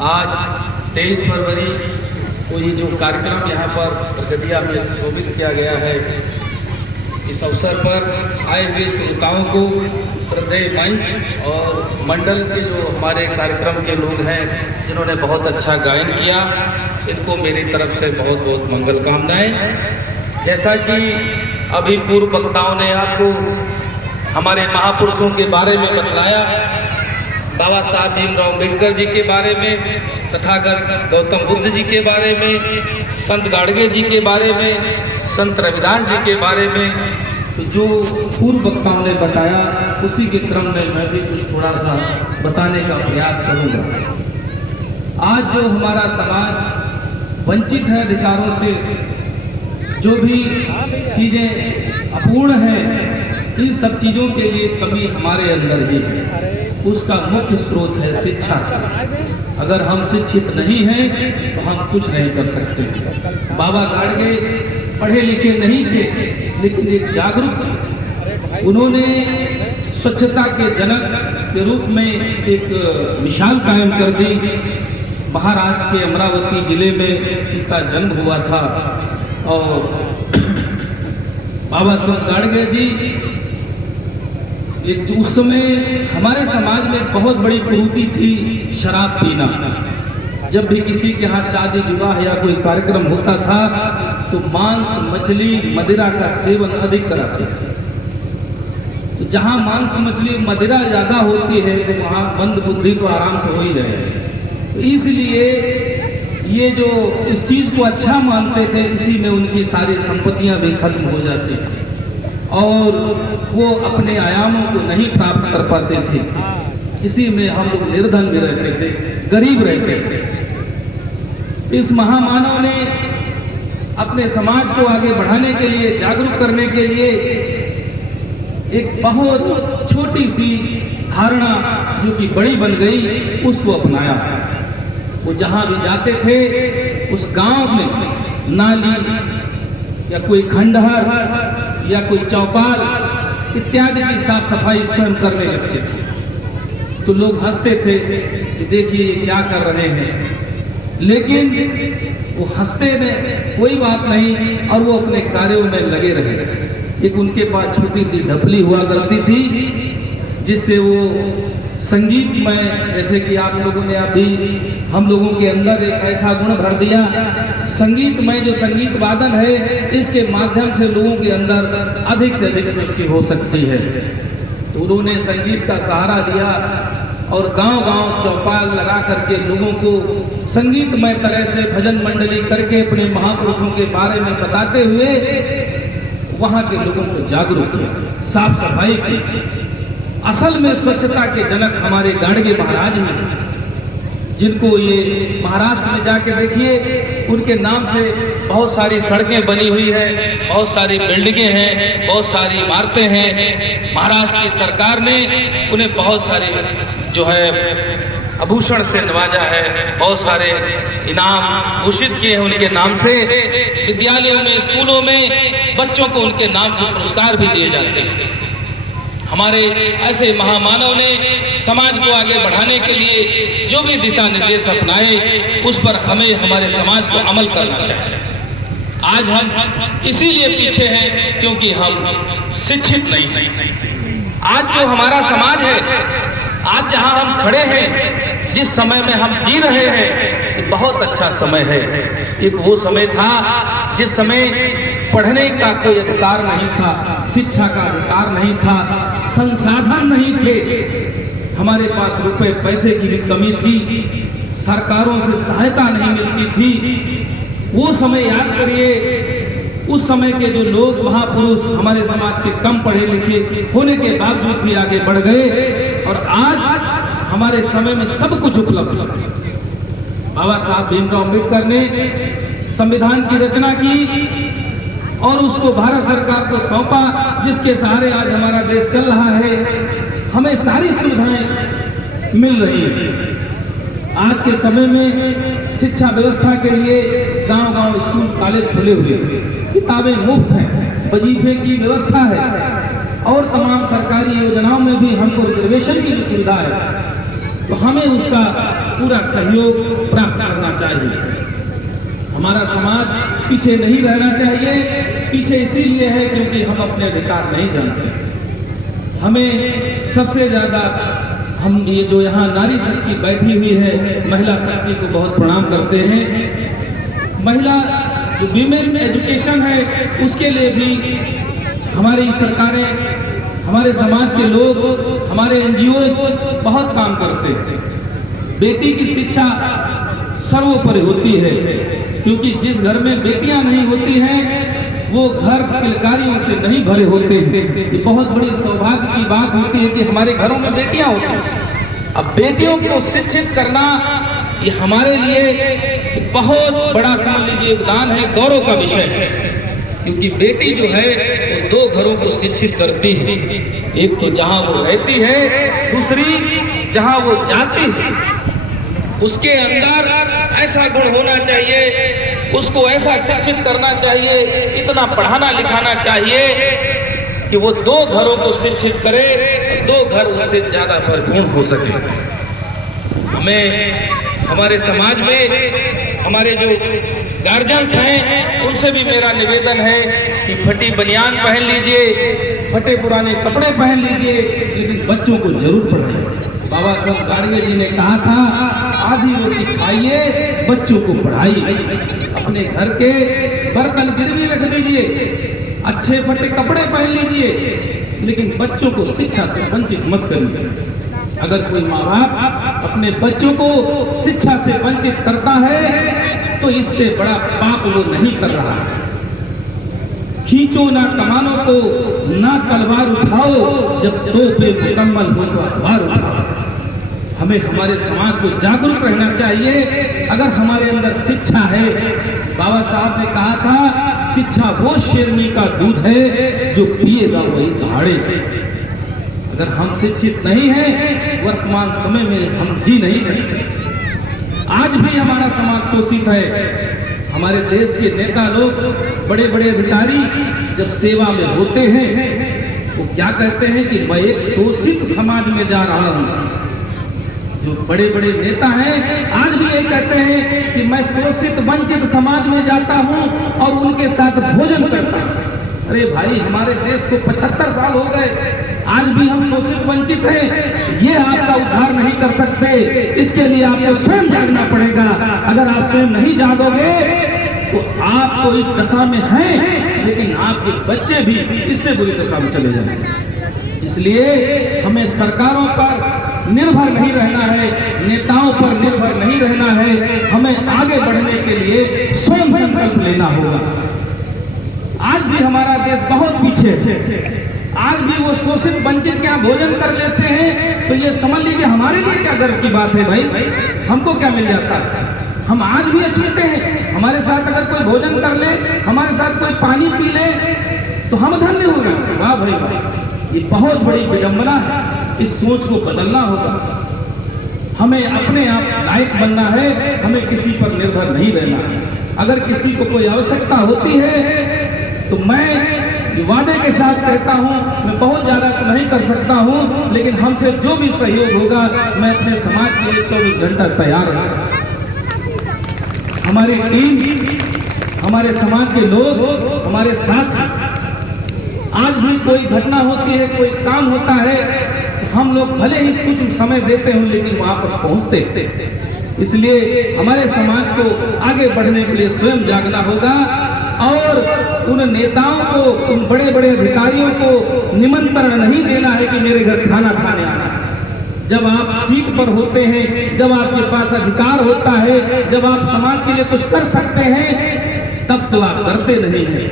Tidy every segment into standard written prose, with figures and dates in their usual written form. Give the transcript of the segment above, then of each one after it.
आज 23 फरवरी को ये जो कार्यक्रम यहाँ पर प्रगतिया में सुशोभित किया गया है, इस अवसर पर आए हुए श्रोताओं को श्रद्धेय मंच और मंडल के जो हमारे कार्यक्रम के लोग हैं जिन्होंने बहुत अच्छा गायन किया, इनको मेरी तरफ से बहुत बहुत मंगल कामनाएं। जैसा कि अभी पूर्व वक्ताओं ने आपको हमारे महापुरुषों के बारे में बतलाया, बाबा साहब भीमराव अम्बेडकर जी के बारे में, तथागत गौतम बुद्ध जी के बारे में, संत गाडगे जी के बारे में, संत रविदास जी के बारे में, तो जो पूर्व वक्ताओं ने बताया उसी के क्रम में मैं भी कुछ थोड़ा सा बताने का प्रयास करूँगा। आज जो हमारा समाज वंचित है अधिकारों से, जो भी चीज़ें अपूर्ण हैं, इन सब चीज़ों के लिए कमी हमारे अंदर ही है। उसका मुख्य स्रोत है शिक्षा से। अगर हम शिक्षित नहीं हैं तो हम कुछ नहीं कर सकते। बाबा गाडगे पढ़े लिखे नहीं थे, लेकिन एक जागरूक थे। उन्होंने स्वच्छता के जनक के रूप में एक मिसाल कायम कर दी। महाराष्ट्र के अमरावती जिले में उनका जन्म हुआ था और बाबा साहब गाडगे जी एक उस समय हमारे समाज में बहुत बड़ी प्रवृत्ति थी शराब पीना। जब भी किसी के यहाँ शादी विवाह या कोई कार्यक्रम होता था तो मांस मछली मदिरा का सेवन अधिक कराते थे। तो जहाँ मांस मछली मदिरा ज़्यादा होती है तो वहाँ मंद बुद्धि तो आराम से हो ही जाएगी। तो इसलिए ये जो इस चीज़ को अच्छा मानते थे, उसी में उनकी सारी संपत्तियाँ भी खत्म हो जाती थी और वो अपने आयामों को नहीं प्राप्त कर पाते थे। इसी में हम लोग निर्धन भी रहते थे, गरीब रहते थे। इस महामानव ने अपने समाज को आगे बढ़ाने के लिए, जागरूक करने के लिए एक बहुत छोटी सी धारणा जो कि बड़ी बन गई, उसको अपनाया। वो जहाँ भी जाते थे उस गांव में नाली या कोई खंडहर या कोई चौपाल इत्यादि की साफ सफाई स्वयं करने लगते थे। तो लोग हंसते थे कि देखिए क्या कर रहे हैं, लेकिन वो हंसते ने कोई बात नहीं और वो अपने कार्यों में लगे रहे। एक उनके पास छोटी सी ढपली हुआ करती थी जिससे वो संगीत में, जैसे कि आप लोगों ने अभी हम लोगों के अंदर एक ऐसा गुण भर दिया, संगीत में जो संगीत वादन है, इसके माध्यम से लोगों के अंदर अधिक से अधिक पुष्टि हो सकती है। तो उन्होंने संगीत का सहारा लिया और गांव-गांव चौपाल लगा करके लोगों को संगीतमय तरह से भजन मंडली करके अपने महापुरुषों के बारे में बताते हुए वहाँ के लोगों को जागरूक किया, साफ सफाई की। असल में स्वच्छता के जनक हमारे गाडगे महाराज हैं, जिनको ये महाराष्ट्र में जाके देखिए, उनके नाम से बहुत सारी सड़कें बनी हुई हैं, बहुत सारी बिल्डिंगें हैं, बहुत सारी इमारतें हैं। महाराष्ट्र की सरकार ने उन्हें बहुत सारे जो है आभूषण से नवाजा है, बहुत सारे इनाम घोषित किए हैं उनके नाम से। विद्यालयों में, स्कूलों में बच्चों को उनके नाम से पुरस्कार भी दिए जाते हैं। हमारे ऐसे महामानव ने समाज को आगे बढ़ाने के लिए जो भी दिशा निर्देश अपनाए, उस पर हमें हमारे समाज को अमल करना चाहिए। आज हम इसीलिए पीछे हैं क्योंकि हम शिक्षित नहीं हैं। आज जो हमारा समाज है, आज जहां हम खड़े हैं, जिस समय में हम जी रहे हैं, एक बहुत अच्छा समय है। एक वो समय था जिस समय पढ़ने का कोई अधिकार नहीं था, शिक्षा का अधिकार नहीं था, संसाधन नहीं थे, हमारे पास रुपए पैसे की भी कमी थी, सरकारों से सहायता नहीं मिलती थी। वो समय याद करिए, उस समय के जो लोग महापुरुष हमारे समाज के कम पढ़े लिखे होने के बावजूद भी आगे बढ़ गए और आज हमारे समय में सब कुछ उपलब्ध है। बाबा साहब भीमराव अम्बेडकर ने संविधान की रचना की और उसको भारत सरकार को सौंपा, जिसके सहारे आज हमारा देश चल रहा है। हमें सारी सुविधाएं मिल रही हैं। आज के समय में शिक्षा व्यवस्था के लिए गांव-गांव स्कूल कॉलेज खुले हुए, किताबें मुफ्त हैं, वजीफे की व्यवस्था है और तमाम सरकारी योजनाओं में भी हमको रिजर्वेशन की भी सुविधा है। तो हमें उसका पूरा सहयोग प्राप्त करना चाहिए। हमारा समाज पीछे नहीं रहना चाहिए। पीछे इसीलिए है क्योंकि हम अपने अधिकार नहीं जानते। हमें सबसे ज्यादा हम ये जो यहाँ नारी शक्ति बैठी हुई है, महिला शक्ति को बहुत प्रणाम करते हैं। महिला जो विमेन एजुकेशन है उसके लिए भी हमारी सरकारें, हमारे समाज के लोग, हमारे एनजीओ बहुत काम करते हैं। बेटी की शिक्षा सर्वोपरि होती है, क्योंकि जिस घर में बेटियां नहीं होती हैं वो घर किलकारियों से नहीं भरे होते हैं। ये बहुत बड़ी सौभाग्य की बात होती है कि हमारे घरों में बेटियां होती हैं। अब बेटियों को शिक्षित करना ये हमारे लिए बहुत बड़ा समझ लीजिए योगदान है, गौरव का विषय है। क्योंकि बेटी जो है वो दो घरों को शिक्षित करती है। एक तो जहां वो रहती है, दूसरी जहां वो जाती है। उसके अंदर ऐसा गुण होना चाहिए, उसको ऐसा शिक्षित करना चाहिए, इतना पढ़ाना लिखाना चाहिए कि वो दो घरों को शिक्षित करे, दो घर उससे ज्यादा परिपूर्ण हो सके। हमें हमारे समाज में हमारे जो गार्जियंस हैं उनसे भी मेरा निवेदन है कि फटी बनियान पहन लीजिए, फटे पुराने कपड़े पहन लीजिए, लेकिन बच्चों को जरूर पढ़ाइए। बाबा साहब गाड़गे जी ने कहा था, आधी रोटी खाइए, बच्चों को पढ़ाइए। अपने घर के बर्तन गिरवी रख दीजिए, अच्छे फटे कपड़े पहन लीजिए, लेकिन बच्चों को शिक्षा से वंचित मत करिए। अगर कोई माँ बाप अपने बच्चों को शिक्षा से वंचित करता है तो इससे बड़ा पाप वो नहीं कर रहा है। खींचो ना कमानों को, ना तलवार उठाओ, जब तोपे मुकम्मल हो तो अखबार उठाओ। हमें हमारे समाज को जागरूक रहना चाहिए। अगर हमारे अंदर शिक्षा है, बाबा साहब ने कहा था, शिक्षा वो शेरनी का दूध है जो पिएगा वही दहाड़े। अगर हम शिक्षित नहीं हैं, वर्तमान समय में हम जी नहीं सकते। आज भी हमारा समाज शोषित है। हमारे देश के नेता लोग, बड़े बड़े अधिकारी जब सेवा में होते हैं वो क्या कहते हैं कि मैं एक शोषित समाज में जा रहा हूं। जो बड़े बड़े नेता हैं आज भी यही कहते हैं कि मैं शोषित वंचित समाज में जाता हूं और उनके साथ भोजन करता हूं। अरे भाई, हमारे देश को 75 साल हो गए, आज भी हम शोषित वंचित हैं। ये आपका उद्धार नहीं कर सकते। इसके लिए आपको स्वयं जागना पड़ेगा। अगर आप स्वयं नहीं जागोगे तो आप तो इस दशा में हैं, लेकिन आपके बच्चे भी इससे बुरी दशा में चले जाएंगे। इसलिए हमें सरकारों पर निर्भर नहीं रहना है, नेताओं पर निर्भर नहीं रहना है। हमें आगे बढ़ने के लिए स्वयं संकल्प लेना होगा। आज भी हमारा देश बहुत पीछे है। आज भी वो शोषित वंचित क्या भोजन कर लेते हैं तो ये समझ लीजिए हमारे लिए क्या गर्व की बात है। भाई, हमको क्या मिल जाता है? हम आज भी अछूते हैं। हमारे साथ अगर कोई भोजन कर ले, हमारे साथ कोई पानी पी ले तो हम धन्य हो गए। वाह भाई वाह, ये बहुत बड़ी विडंबना है। इस सोच को बदलना होगा। हमें अपने आप लायक बनना है, हमें किसी पर निर्भर नहीं रहना। अगर किसी को कोई आवश्यकता होती है तो मैं वादे के साथ कहता हूं, मैं बहुत ज्यादा तो नहीं कर सकता हूं, लेकिन हमसे जो भी सहयोग होगा मैं अपने समाज के लिए 24 घंटा तैयार हूं। हमारी टीम, हमारे समाज के लोग हमारे साथ हैं। आज भी कोई घटना होती है, कोई काम होता है, तो हम लोग भले ही कुछ समय देते हो लेकिन वहां पर पहुंचते। इसलिए हमारे समाज को आगे बढ़ने के लिए स्वयं जागना होगा और उन नेताओं को, उन बड़े बड़े अधिकारियों को निमंत्रण नहीं देना है कि मेरे घर खाना खाने आना। जब आप सीट पर होते हैं, जब आपके पास अधिकार होता है, जब आप समाज के लिए कुछ कर सकते हैं, तब तो आप करते नहीं हैं।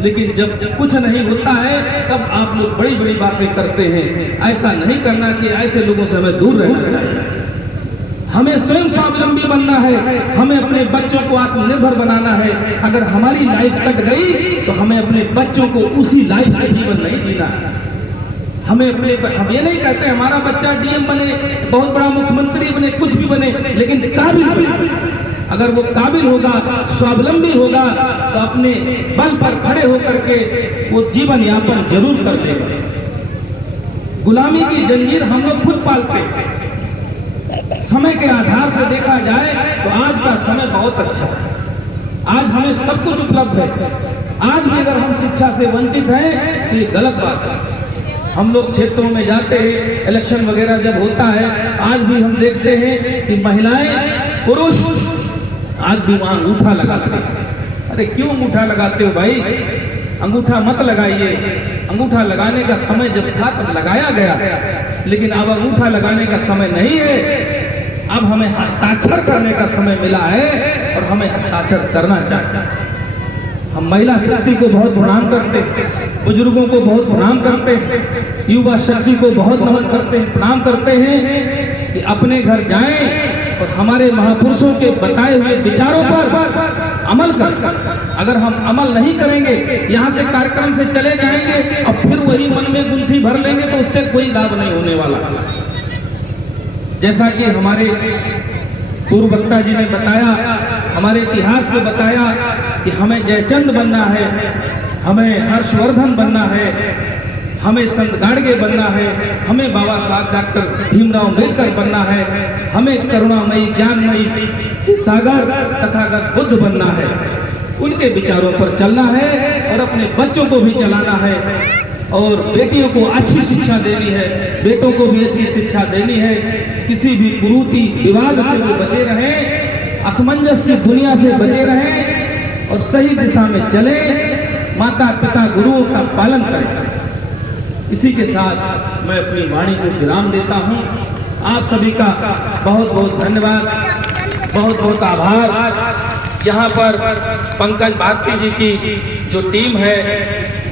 लेकिन जब कुछ नहीं होता है तब आप लोग बड़ी बड़ी बातें करते हैं। ऐसा नहीं करना चाहिए। ऐसे लोगों से हमें दूर रहना चाहिए। हमें स्वयं स्वावलंबी बनना है। हमें अपने बच्चों को आत्मनिर्भर बनाना है। अगर हमारी लाइफ कट गई तो हमें अपने बच्चों को उसी लाइफ से जीवन नहीं जीना। हमें हम ये नहीं कहते हमारा बच्चा डीएम बने, बहुत बड़ा मुख्यमंत्री बने, कुछ भी बने, लेकिन काबिल बने। अगर वो काबिल होगा, स्वावलंबी होगा तो अपने बल पर खड़े होकर के वो जीवन यापन जरूर कर देगा। गुलामी की जंजीर हम लोग खुद पालते हैं। समय के आधार से देखा जाए तो आज का समय बहुत अच्छा है। आज हमें सब कुछ उपलब्ध है। आज भी अगर हम शिक्षा से वंचित हैं तो ये गलत बात है। हम लोग क्षेत्रों में जाते हैं, इलेक्शन वगैरह जब होता है, आज भी हम देखते हैं कि महिलाएं पुरुष आज भी वहां अंगूठा लगाते हैं। अरे क्यों अंगूठा लगाते हो भाई? अंगूठा मत लगाइए। अंगूठा लगाने का समय जब था तब लगाया गया, लेकिन अब अंगूठा लगाने का समय नहीं है। अब हमें हस्ताक्षर करने का समय मिला है और हमें हस्ताक्षर करना चाहिए। हम महिला शक्ति को बहुत प्रणाम करते हैं, बुजुर्गों को बहुत प्रणाम करते हैं, युवा शक्ति को बहुत नमन करते हैं, प्रणाम करते हैं कि अपने घर जाएं और हमारे महापुरुषों के बताए हुए विचारों पर अमल करें। अगर हम अमल नहीं करेंगे, यहाँ से कार्यक्रम से चले जाएंगे और फिर वही मन में गुंथी भर लेंगे तो उससे कोई लाभ नहीं होने वाला। जैसा कि हमारे पूर्व वक्ता जी ने बताया, हमारे इतिहास में बताया कि हमें जयचंद बनना है, हमें हर्षवर्धन बनना है, हमें संत गाडगे बनना है, हमें बाबा साहब डॉक्टर भीमराव अम्बेडकर बनना है, हमें करुणामयी ज्ञानमयी सागर तथागत बुद्ध बनना है। उनके विचारों पर चलना है और अपने बच्चों को भी चलाना है और बेटियों को अच्छी शिक्षा देनी है, बेटों को भी अच्छी शिक्षा देनी है। किसी भी कुरीति विवाद से वो बचे रहें, असमंजस की दुनिया से बचे रहें और सही दिशा में चले, माता पिता गुरुओं का पालन करें। इसी के साथ मैं अपनी वाणी को विराम देता हूँ। आप सभी का बहुत बहुत धन्यवाद, बहुत बहुत आभार। यहाँ पर पंकज भारती जी की जो टीम है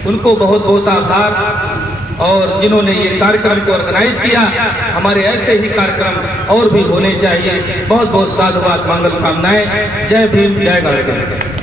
उनको बहुत बहुत आभार, और जिन्होंने ये कार्यक्रम को ऑर्गेनाइज किया। हमारे ऐसे ही कार्यक्रम और भी होने चाहिए। बहुत बहुत साधुवाद, मंगल कामनाएं। जय भीम, जय गाडगे।